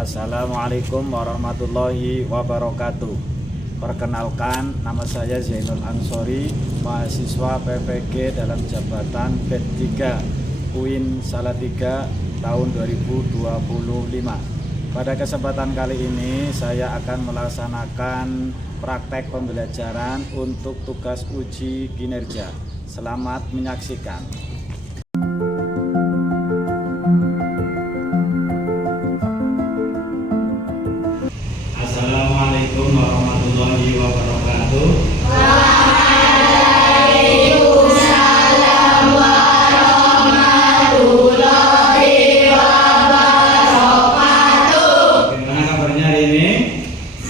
Assalamualaikum warahmatullahi wabarakatuh. Perkenalkan, nama saya Zainul Ansori, mahasiswa PPG dalam jabatan B3 UIN Salatiga tahun 2025. Pada kesempatan kali ini saya akan melaksanakan praktek pembelajaran untuk tugas uji kinerja. Selamat menyaksikan. Assalamualaikum warahmatullahi wabarakatuh. Waalaikumsalam warahmatullahi wabarakatuh. Bagaimana kabarnya hari ini?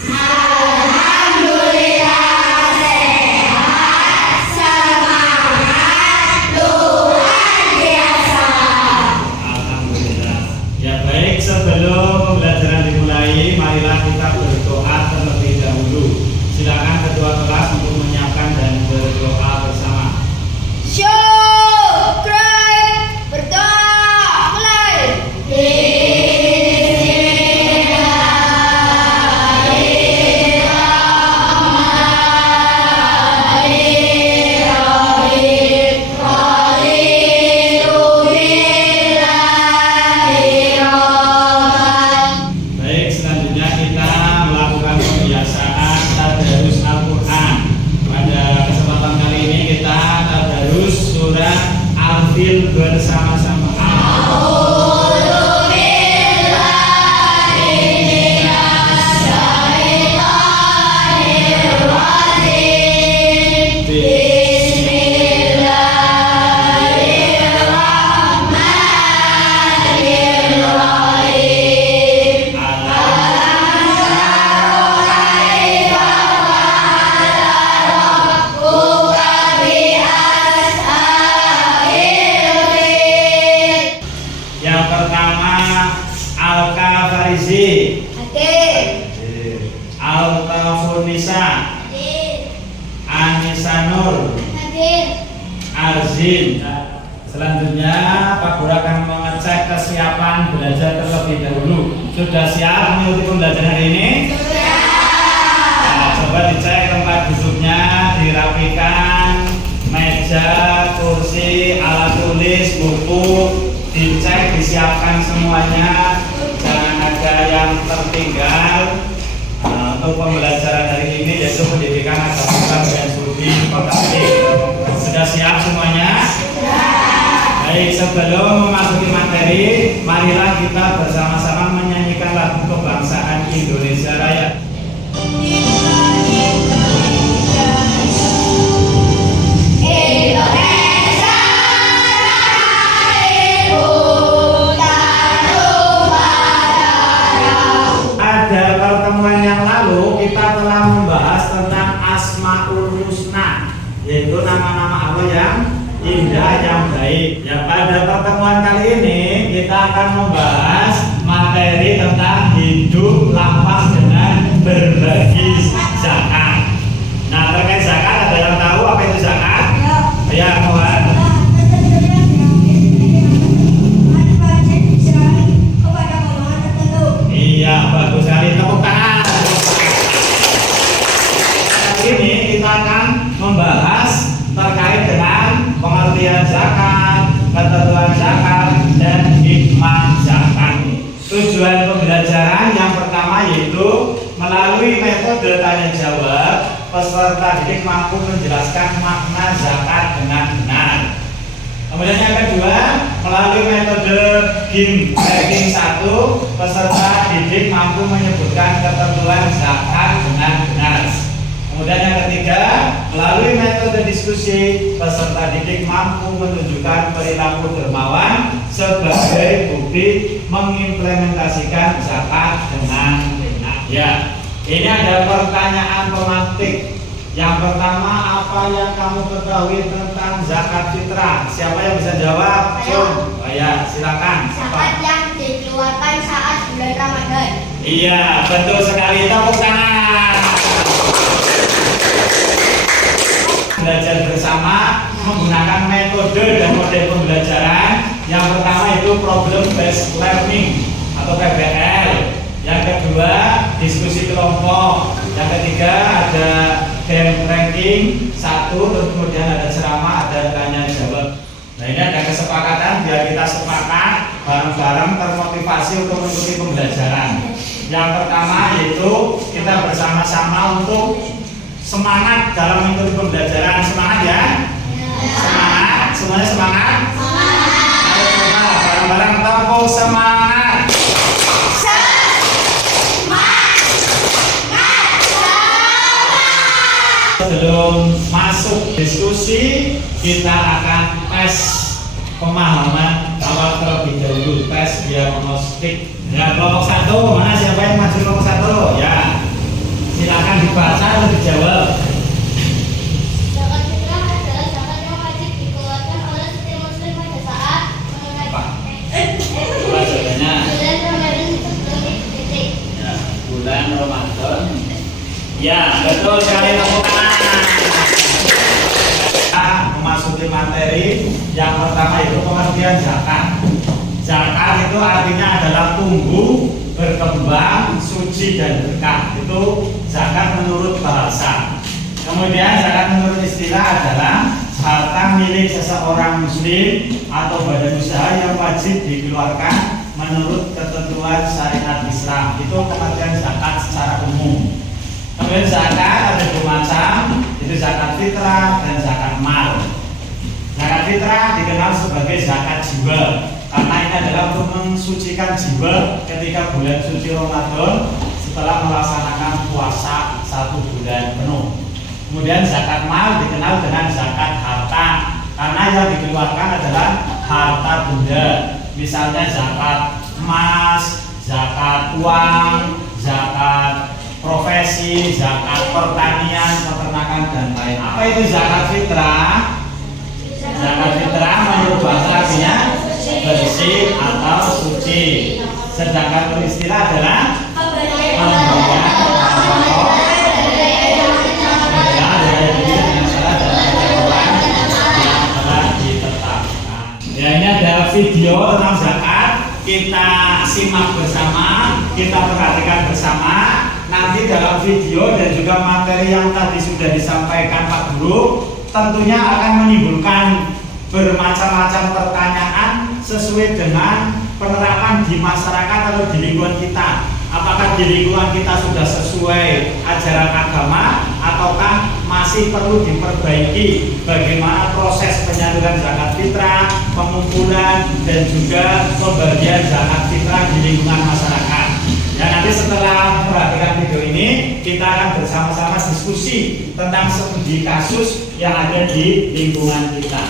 Alhamdulillah sehat, semangat, luar biasa. Alhamdulillah. Ya baik, sebelum pembelajaran dimulai, marilah kita berdoa terlebih dahulu. Silakan ketua kelas untuk menyiapkan dan berdoa bersama. Syukran, berdoa mulai. Baik, selanjutnya kita melakukan pembiasaan tadarus Al-Quran. Pada kesempatan kali ini kita tadarus surat Al-Fil bersama-sama. Yang pertama Al-Kafarizi, Al-Tafunisa, Anisanur, Arzin. Selanjutnya Pak Guru akan mengecek kesiapan belajar terlebih dahulu. Sudah siap mengikuti pembelajaran hari ini? Nah, coba dicek tempat duduknya, dirapikan, meja, kursi, alat tulis, buku, dicek, disiapkan semuanya, jangan ada yang tertinggal. Untuk pembelajaran hari ini yaitu pendidikan agama dan studi vokasi. Sudah siap semuanya? Baik, sebelum memasuki materi, marilah kita bersama-sama menyanyikan lagu kebangsaan Indonesia Raya. Pada pertemuan yang lalu kita telah membahas tentang Asmaul Husna, yaitu nama-nama Allah yang indah, yang baik. Ya, pada pertemuan kali ini kita akan membahas materi tentang hidup lapang dengan berbagi zakat. Nah, terkait zakat, ada yang tahu apa itu zakat? Ya, mohon. Iya, bagus sekali, tepuk tangan. Kali ini kita akan membahas terkait dengan pengertian zakat, ketentuan zakat, dan hikmah zakat. Tujuan pembelajaran yang pertama yaitu melalui metode tanya jawab, peserta didik mampu menjelaskan makna zakat dengan benar. Kemudian yang kedua, melalui metode ranking 1, peserta didik mampu menyebutkan ketentuan zakat dengan benar. Kemudian yang ketiga, melalui metode diskusi, peserta didik mampu menunjukkan perilaku dermawan sebagai bukti mengimplementasikan zakat dengan benar. Ya, ini ada pertanyaan pemantik. Yang pertama, apa yang kamu ketahui tentang zakat fitrah? Siapa yang bisa jawab? Saya. Oh ya, silakan. Zakat yang dikeluarkan saat bulan Ramadan. Iya, betul sekali. Tepuk tangan. Belajar bersama menggunakan metode dan model pembelajaran. Yang pertama itu problem based learning atau PBL. kedua diskusi kelompok. Yang ketiga ada game ranking 1, terus kemudian ada ceramah, ada tanya jawab. Nah ini ada kesepakatan biar kita sepakat bareng-bareng termotivasi untuk mengikuti pembelajaran. Yang pertama yaitu kita bersama-sama untuk semangat dalam mengikuti pembelajaran. Semangat ya? Semangat, semuanya semangat? Ayo coba bareng-bareng tepuk semangat. Sebelum masuk diskusi, kita akan tes pemahaman awal terlebih dahulu, tes diagnostik. Ya, kelompok 1, mana siapa yang maju kelompok 1? Ya, silakan dibaca dan dijawab. Zakat fitrah adalah zakat yang wajib dikeluarkan oleh setiap muslim pada saat Apa jawabannya? bulan Ramadan sebelum titik. Ya, bulan Ramadan. Ya, betul sekali, tepuk tangan. Memasuki materi yang pertama itu pengertian zakat. Zakat itu artinya adalah tumbuh, berkembang, suci dan berkah. Itu zakat menurut bahasa. Kemudian zakat menurut istilah adalah harta milik seseorang muslim atau badan usaha yang wajib dikeluarkan menurut ketentuan syariat Islam. Itu pengertian zakat secara umum. Kemudian zakat ada 2 macam, itu zakat fitrah dan zakat mal. Zakat fitrah dikenal sebagai zakat jiwa, karena ini adalah untuk mensucikan jiwa ketika bulan suci Ramadan setelah melaksanakan puasa 1 bulan penuh. Kemudian zakat mal dikenal dengan zakat harta, karena yang dikeluarkan adalah harta benda, misalnya zakat emas, zakat uang, zakat profesi, zakat pertanian, peternakan dan lain. Apa itu zakat fitrah? Zakat fitrah menurut bahasa artinya bersih atau suci. Sedangkan menurut istilah adalah pemberian pokok yang telah ditetapkan. Ya, ini ada video tentang zakat. Kita simak bersama, kita perhatikan bersama. Nanti dalam video dan juga materi yang tadi sudah disampaikan Pak Guru tentunya akan menimbulkan bermacam-macam pertanyaan sesuai dengan penerapan di masyarakat atau di lingkungan kita. Apakah di lingkungan kita sudah sesuai ajaran agama ataukah masih perlu diperbaiki bagaimana proses penyaluran zakat fitrah, pengumpulan dan juga pembagian zakat fitrah di lingkungan masyarakat. Ya, nanti setelah memperhatikan video ini, kita akan bersama-sama diskusi tentang studi kasus yang ada di lingkungan kita.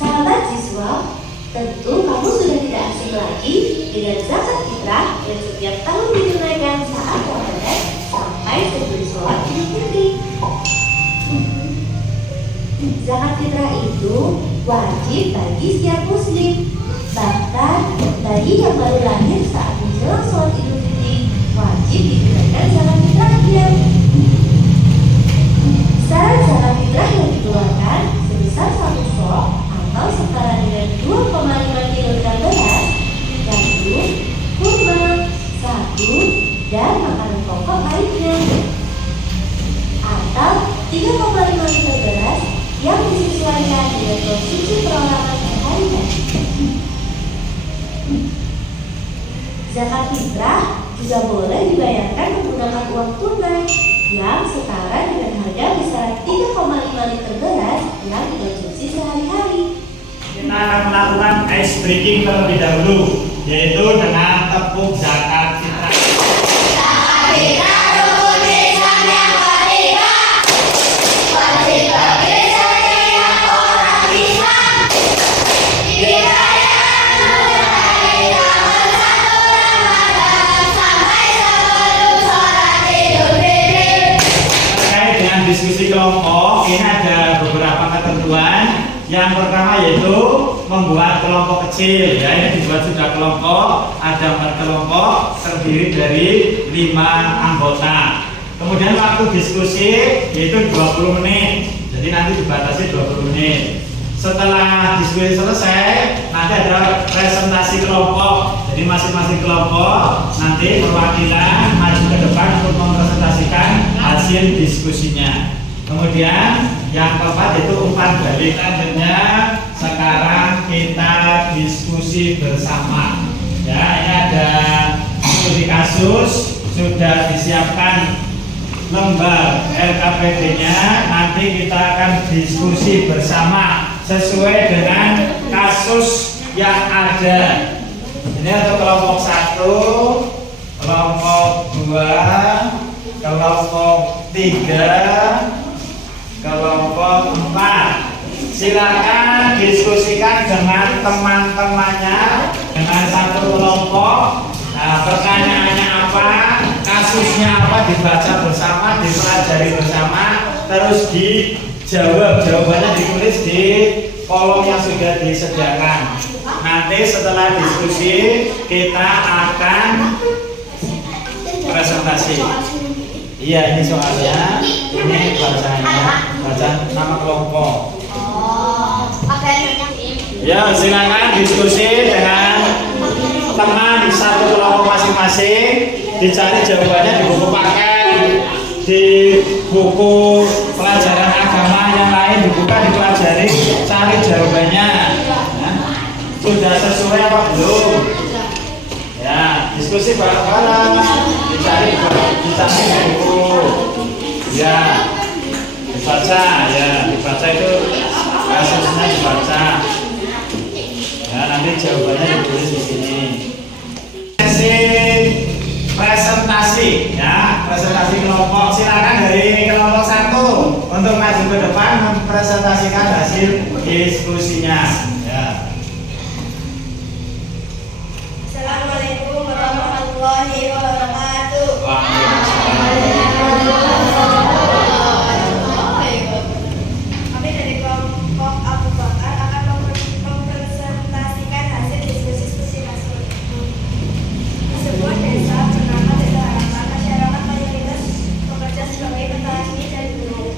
Sahabat siswa, tentu kamu sudah tidak asing lagi dengan zakat fitrah yang setiap tahun ditunaikan saat Ramadan sampai sebelum sholat Idul Fitri. Zakat fitrah itu wajib bagi setiap muslim, bahkan bagi yang baru lahir saat menjelang sholat Idul Fitri wajib ditunaikan zakat fitrahnya. Syarat zakat fitrah yang dikeluarkan sebesar 1 sok atau setara dengan 2,5 kg beras, gandum, kurma, sagu, dan makanan pokok lainnya, atau 3,5 liter beras yang disesuaikan dengan konsumsi perorangan sehari-hari. Zakat fitrah juga boleh dibayarkan menggunakan uang tunai yang setara dengan harga besaran 3,5 liter beras yang dikonsumsi sehari-hari. Kita akan melakukan ice breaking terlebih dahulu, yaitu dengan tepuk zakat fitrah. Diskusi kelompok ini ada beberapa ketentuan. Yang pertama yaitu membuat kelompok kecil. Ya, ini dibuat sudah kelompok, ada 4 kelompok terdiri dari 5 anggota. Kemudian waktu diskusi yaitu 20 menit. Jadi nanti dibatasi 20 menit. Setelah diskusi selesai, nanti ada presentasi kelompok. Jadi masing-masing kelompok nanti perwakilan maju ke depan untuk mempresentasikan hasil diskusinya. Kemudian yang keempat itu umpan balik. Selanjutnya sekarang kita diskusi bersama. Ya, ini ada studi kasus sudah disiapkan lembar LKPD-nya. Nanti kita akan diskusi bersama sesuai dengan kasus yang ada. Ini untuk kelompok 1, kelompok 2, kelompok 3, kelompok 4. Silakan diskusikan dengan teman-temannya dengan satu kelompok. Nah, pertanyaannya apa, kasusnya apa, dibaca bersama, dipelajari bersama, terus dijawab. Jawabannya ditulis di kolom yang sudah disediakan. Nanti setelah diskusi kita akan presentasi. Iya, ini soalnya, ini bacanya, baca nama kelompok. Ya, silakan diskusi dengan teman satu kelompok masing-masing, dicari jawabannya di buku paket, di buku pelajaran agama yang lain dibuka, dipelajari, cari jawabannya. Ya. Sudah sesuai apa belum? Ya, diskusi bareng-bareng, dicari di buku. Ya, dibaca, ya, dibaca itu kasusnya dibaca. Ya, nanti jawabannya ditulis di sini. Sesi presentasi, ya, presentasi kelompok. Silakan dari kelompok 1 untuk maju ke depan mempresentasikan hasil diskusinya. Ya. Assalamualaikum warahmatullahi wabarakatuh. Kami dari kelompok Abu Bakar akan mempresentasikan hasil diskusi hasil. Di sebuah desa bernama Desa Harapan, masyarakat mayoritas bekerja sebagai petani dan buruh.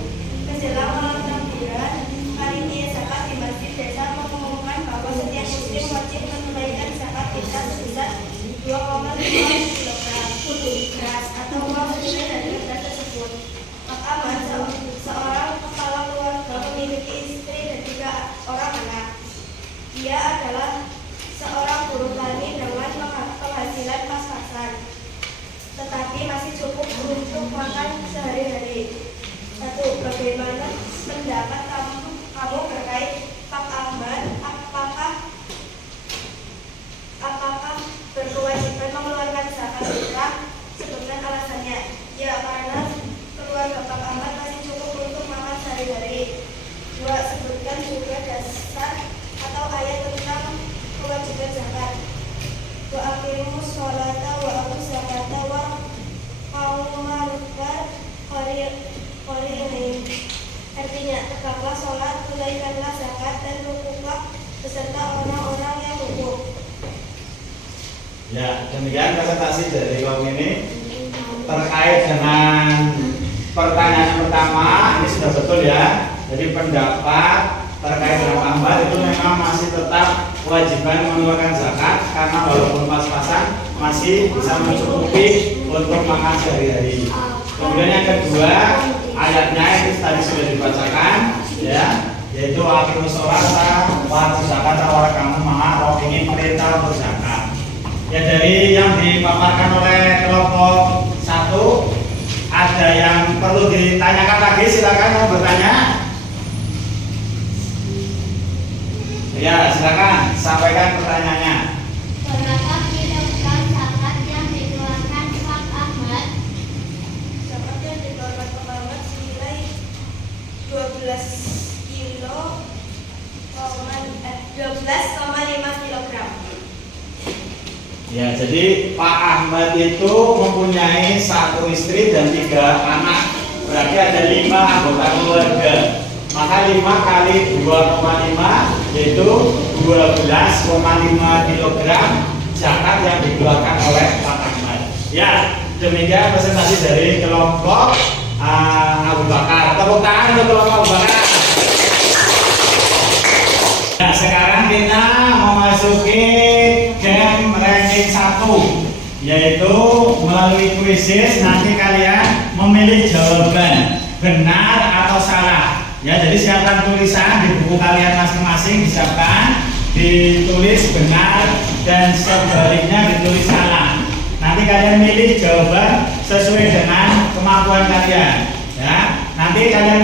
Menjelang malam takbiran, panitia zakat di masjid desa mengumumkan bahwa setiap muslim wajib menunaikan zakat fitrah sebesar 2,5 kilogram beras atau uang senilai dari beras tersebut. Pak Ahmad, seorang kepala keluarga, memiliki istri dan 3 orang anak. Dia adalah seorang buruh tani dengan penghasilan pas-pasan, tetapi masih cukup untuk makan sehari-hari. 1. Bagaimana pendapat kamu terkait Pak Ahmad? Apakah berkewajiban mengeluarkan zakat fitrah? Sebutkan alasannya. Ya, karena keluarga Pak Ahmad masih cukup untuk makan sehari-hari. 2. Sebutkan juga dasar atau ayat tentang kewajiban zakat. Wa aqimus sholata wa atuz zakata wa qaumarukar qari'in. Artinya, tegaklah sholat, tunaikanlah zakat, dan rukuklah beserta orang-orang yang rukuk. Ya, demikian presentasi dari kelompok ini terkait dengan pertanyaan pertama. Ini sudah betul ya. Jadi pendapat terkait dengan tambahan itu memang masih tetap kewajiban mengeluarkan zakat karena walaupun pas-pasan masih bisa mencukupi untuk makan sehari-hari. Kemudian yang kedua, ayatnya itu tadi sudah dibacakan, ya, yaitu aqimus sholata wa atuz zakata wa kamu maha ingin perintah untuk zakat. Ya, dari yang dipaparkan oleh kelompok 1 ada yang perlu ditanyakan lagi, silakan mau bertanya. Ya, silakan sampaikan pertanyaannya. Berapa kilogram zakat yang dikeluarkan Pak Ahmad? Zakat yang dikeluarkan Pak Ahmad senilai 12,5 kilogram. Ya, jadi Pak Ahmad itu mempunyai 1 istri dan 3 anak. Berarti ada 5 anggota keluarga. Maka 5 kali 2,5 yaitu 12,5 kilogram zakat yang dikeluarkan oleh Pak Ahmad. Ya, demikian presentasi dari kelompok Abu Bakar. Tepuk tangan untuk kelompok Abu Bakar. Nah, sekarang kita memasuki game ranking 1, yaitu melalui kuisis nanti kalian memilih jawaban benar atau salah. Ya, jadi siapkan tulisan di buku kalian masing-masing, disiapkan, ditulis benar dan sebaliknya ditulis salah. Nanti kalian milih jawaban sesuai dengan kemampuan kalian. Ya, nanti kalian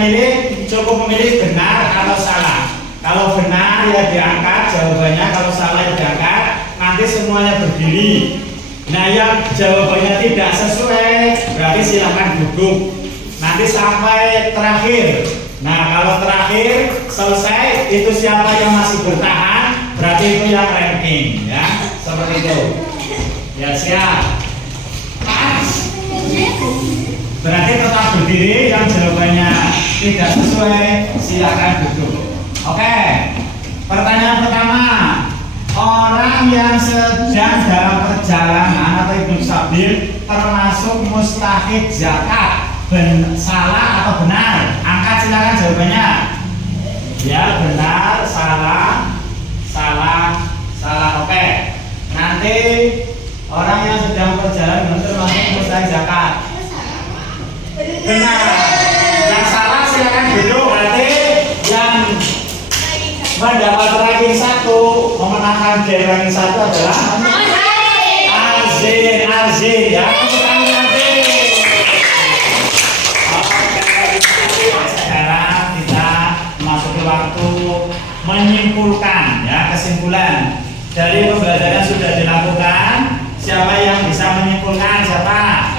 cukup memilih benar atau salah. Kalau benar ya diangkat jawabannya, kalau salah ya diangkat. Nanti semuanya berdiri. Nah, yang jawabannya tidak sesuai berarti silahkan duduk. Nanti sampai terakhir. Nah, kalau terakhir selesai itu siapa yang masih bertahan berarti itu yang ranking, ya seperti itu. Ya, siap. Berarti tetap berdiri, yang jawabannya tidak sesuai silakan duduk. Oke, pertanyaan pertama, orang yang sedang dalam perjalanan atau hidup stabil termasuk mustahik zakat, salah atau benar? Angkat silakan jawabannya. Ya, benar, salah, salah. Oke, nanti orang yang sedang perjalanan termasuk mustahik zakat. Benar. Yang salah silakan duduk. Berarti yang mendapat ranking 1, memenangkan game ranking 1 adalah Arzin, ya. Oke, sekarang kita memasuki waktu menyimpulkan, ya, kesimpulan dari pembelajaran yang sudah dilakukan. Siapa yang bisa menyimpulkan? Siapa?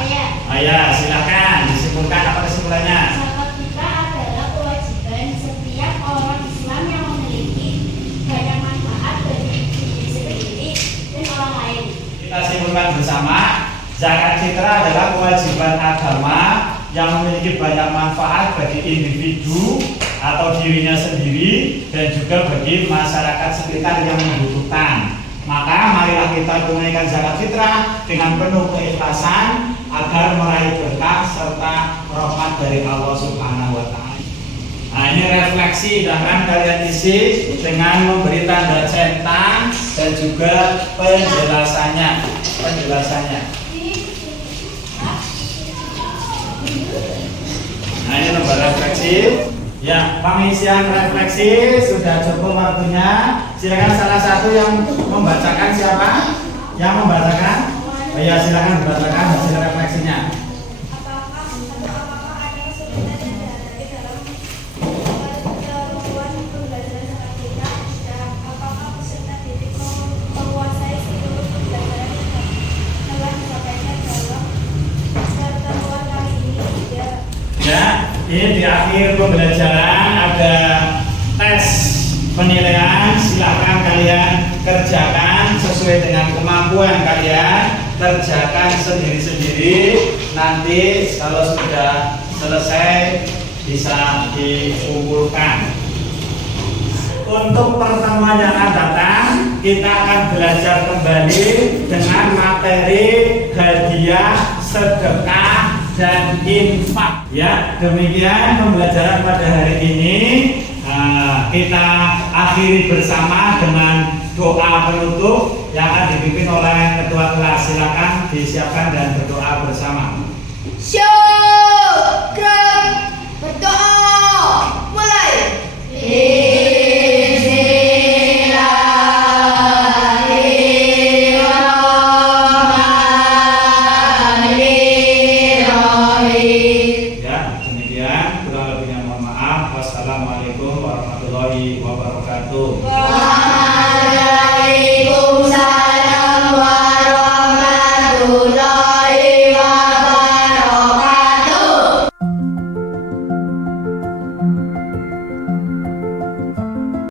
Ya, silakan disimpulkan. Apa kesimpulannya? Zakat fitrah adalah kewajiban setiap orang Islam yang memiliki banyak manfaat bagi diri sendiri dan orang lain. Kita simpulkan bersama, zakat fitrah adalah kewajiban agama yang memiliki banyak manfaat bagi individu atau dirinya sendiri dan juga bagi masyarakat sekitar yang membutuhkan. Maka marilah kita tunaikan zakat fitrah dengan penuh keikhlasan agar meraih berkah serta rahmat dari Allah Subhanahu wa Ta'ala. Nah, ini refleksi dan kalian isi dengan memberi tanda centang dan juga penjelasannya. Nah, ini lembar refleksi. Ya, pengisian refleksi sudah cukup waktunya. Silakan salah satu yang membacakan. Siapa yang membacakan? Oh ya, silakan dibacakan hasil refleksinya. Apakah ada kesulitan yang dihadapi dalam kerusuhan pembelajaran zakat fitrah? Dan apakah peserta didik menguasai seluruh pembelajaran yang telah disampaikan dalam pertemuan kali ini? Tidak. Ya, ini di akhir pembelajaran ada tes penilaian. Silakan kalian kerjakan sesuai dengan kemampuan kalian. Kerjakan sendiri-sendiri. Nanti kalau sudah selesai bisa dikumpulkan. Untuk pertemuan yang akan datang, kita akan belajar kembali dengan materi hadiah, sedekah, dan infak. Ya, demikian pembelajaran pada hari ini. Kita akhiri bersama dengan doa penutup yang akan dipimpin oleh ketua kelas. Silakan disiapkan dan berdoa bersama. Syukran, berdoa, mulai. Ya, demikian kurang lebihnya mohon maaf. Wassalamualaikum warahmatullahi wabarakatuh. Waalaikumsalam.